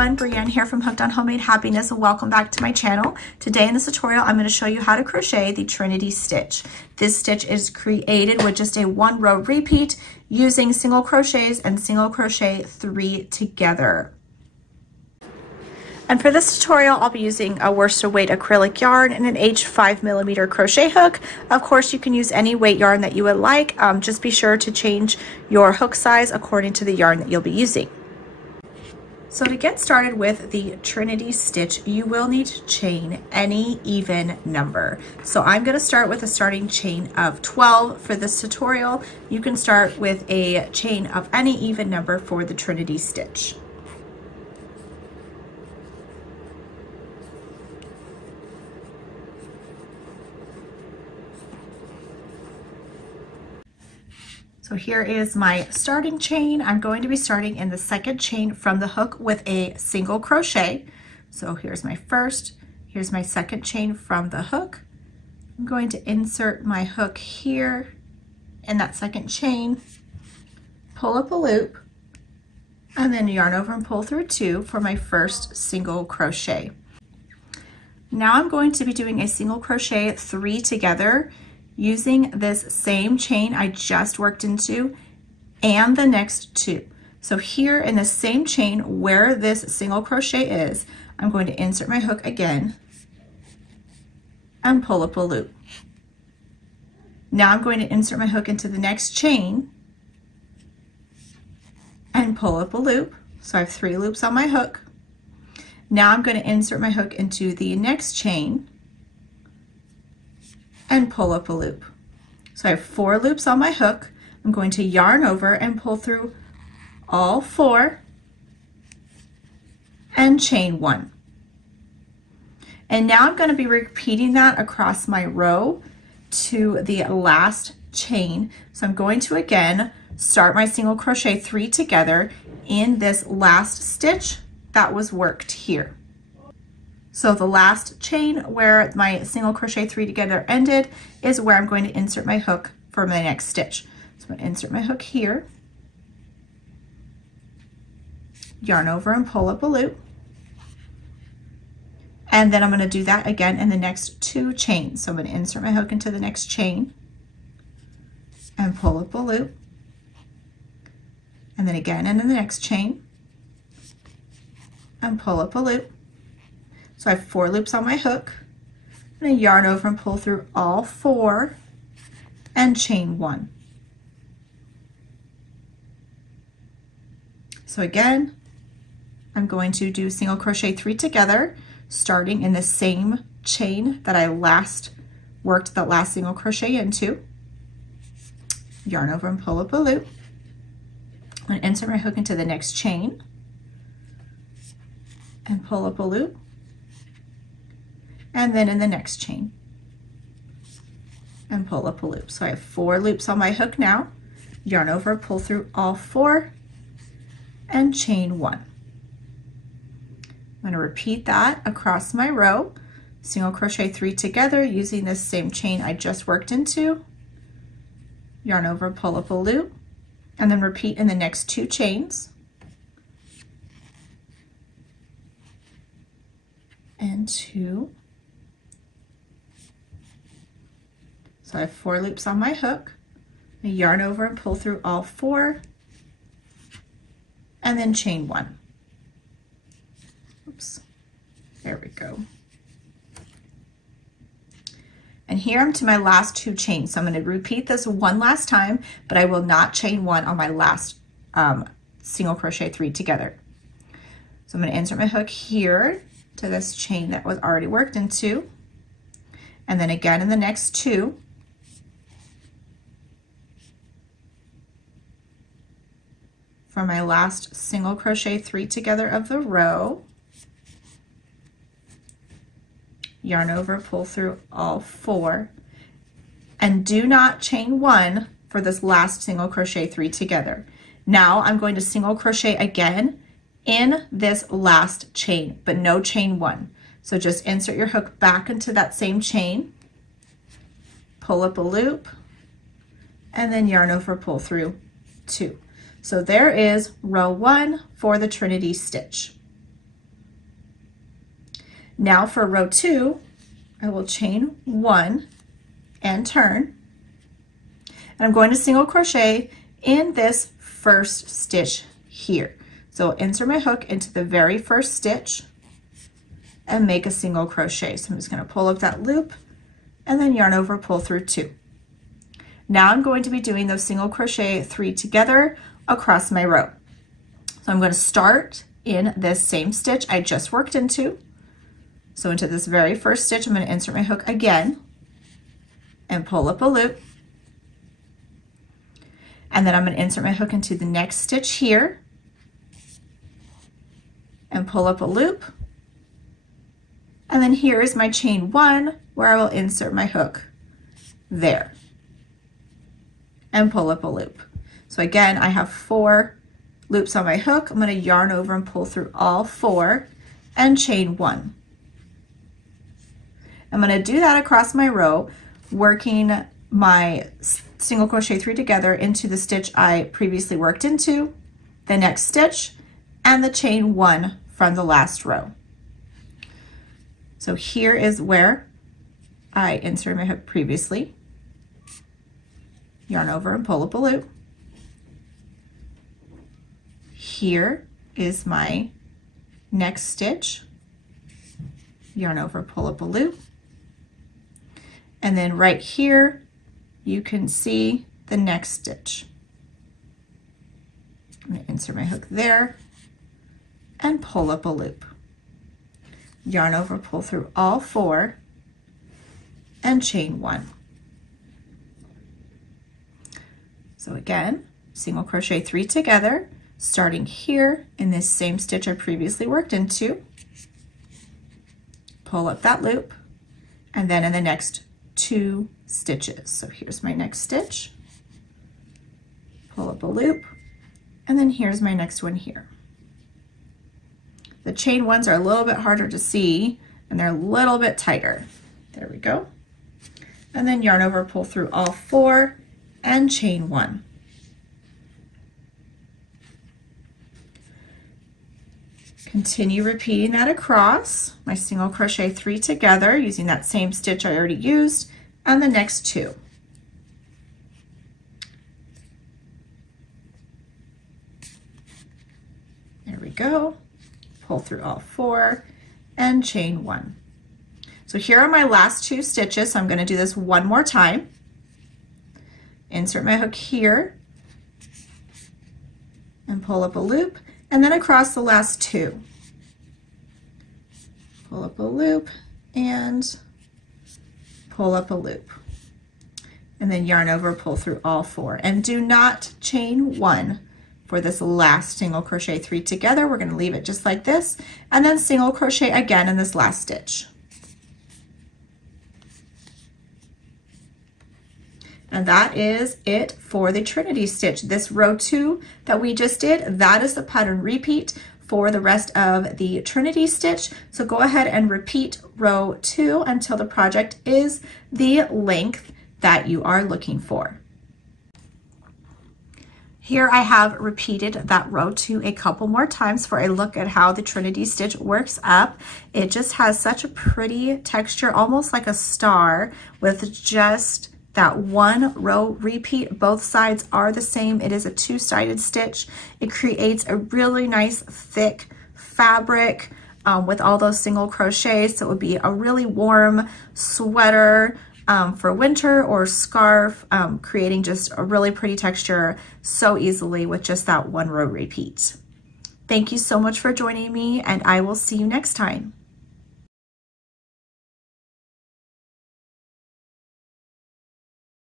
everyone, Brienne here from Hooked on Homemade Happiness, and welcome back to my channel. Today in this tutorial, I'm going to show you how to crochet the Trinity Stitch. This stitch is created with just a 1 row repeat using single crochets and single crochet 3 together. And for this tutorial, I'll be using a worsted weight acrylic yarn and an H5mm crochet hook. Of course, you can use any weight yarn that you would like. Just be sure to change your hook size according to the yarn that you'll be using. So to get started with the Trinity Stitch, you will need to chain any even number. So I'm going to start with a starting chain of 12 for this tutorial. You can start with a chain of any even number for the Trinity Stitch. So here is my starting chain. I'm going to be starting in the second chain from the hook with a single crochet. So here's my first, here's my second chain from the hook. I'm going to insert my hook here in that second chain, pull up a loop, and then yarn over and pull through 2 for my first single crochet. Now I'm going to be doing a single crochet 3 together using this same chain I just worked into and the next 2. So here in the same chain where this single crochet is, I'm going to insert my hook again and pull up a loop. Now I'm going to insert my hook into the next chain and pull up a loop. So I have 3 loops on my hook. Now I'm going to insert my hook into the next chain and pull up a loop. So I have 4 loops on my hook. I'm going to yarn over and pull through all 4 and chain 1. And now I'm going to be repeating that across my row to the last chain. So I'm going to again start my single crochet 3 together in this last stitch that was worked here. So the last chain where my single crochet 3 together ended is where I'm going to insert my hook for my next stitch. So I'm going to insert my hook here, yarn over and pull up a loop, and then I'm going to do that again in the next 2 chains. So I'm going to insert my hook into the next chain and pull up a loop, and then again into the next chain and pull up a loop. So I have 4 loops on my hook. I'm going to yarn over and pull through all 4 and chain 1. So again, I'm going to do single crochet 3 together, starting in the same chain that I last worked that last single crochet into. Yarn over and pull up a loop. I'm going to insert my hook into the next chain and pull up a loop. And then in the next chain and pull up a loop. So I have 4 loops on my hook now, yarn over, pull through all 4 and chain 1. I'm going to repeat that across my row, single crochet 3 together using this same chain I just worked into, yarn over, pull up a loop, and then repeat in the next 2 chains and 2. So I have 4 loops on my hook. I yarn over and pull through all 4 and then chain 1. Oops, there we go. And here I'm to my last 2 chains. So I'm going to repeat this one last time, but I will not chain 1 on my last single crochet 3 together. So I'm going to insert my hook here to this chain that was already worked into, and then again in the next 2. For my last single crochet 3 together of the row, yarn over, pull through all 4, and do not chain 1 for this last single crochet 3 together. Now I'm going to single crochet again in this last chain, but no chain 1. So just insert your hook back into that same chain, pull up a loop, and then yarn over, pull through 2. So there is row 1 for the Trinity stitch. Now for row 2, I will chain 1 and turn. And I'm going to single crochet in this first stitch here. So insert my hook into the very first stitch and make a single crochet. So I'm just going to pull up that loop and then yarn over, pull through 2. Now I'm going to be doing those single crochet 3 together across my row. So I'm going to start in this same stitch I just worked into. So into this very first stitch, I'm going to insert my hook again and pull up a loop. And then I'm going to insert my hook into the next stitch here and pull up a loop. And then here is my chain 1 where I will insert my hook there and pull up a loop. So again, I have 4 loops on my hook. I'm going to yarn over and pull through all 4 and chain 1. I'm going to do that across my row, working my single crochet 3 together into the stitch I previously worked into, the next stitch, and the chain 1 from the last row. So here is where I inserted my hook previously, yarn over and pull up a loop. Here is my next stitch, yarn over, pull up a loop. And then right here, you can see the next stitch. I'm going to insert my hook there and pull up a loop. Yarn over, pull through all 4 and chain 1. So again, single crochet 3 together, starting here in this same stitch I previously worked into, pull up that loop, and then in the next 2 stitches. So here's my next stitch, pull up a loop, and then here's my next one here. The chain 1s are a little bit harder to see and they're a little bit tighter. There we go. And then yarn over, pull through all 4 and chain 1. Continue repeating that across my single crochet 3 together using that same stitch I already used and the next 2. There we go. Pull through all 4 and chain 1. So here are my last 2 stitches. So I'm going to do this one more time. Insert my hook here and pull up a loop, and then across the last 2. Pull up a loop and pull up a loop. And then yarn over, pull through all 4. And do not chain 1 for this last single crochet 3 together. We're going to leave it just like this, and then single crochet again in this last stitch. And that is it for the Trinity stitch. This row 2 that we just did, that is the pattern repeat for the rest of the Trinity stitch. So go ahead and repeat row 2 until the project is the length that you are looking for. Here I have repeated that row 2 a couple more times for a look at how the Trinity stitch works up. It just has such a pretty texture, almost like a star, with just that one row repeat. Both sides are the same. It is a 2-sided stitch. It creates a really nice thick fabric with all those single crochets. So it would be a really warm sweater for winter, or scarf, creating just a really pretty texture so easily with just that one row repeat. Thank you so much for joining me, and I will see you next time.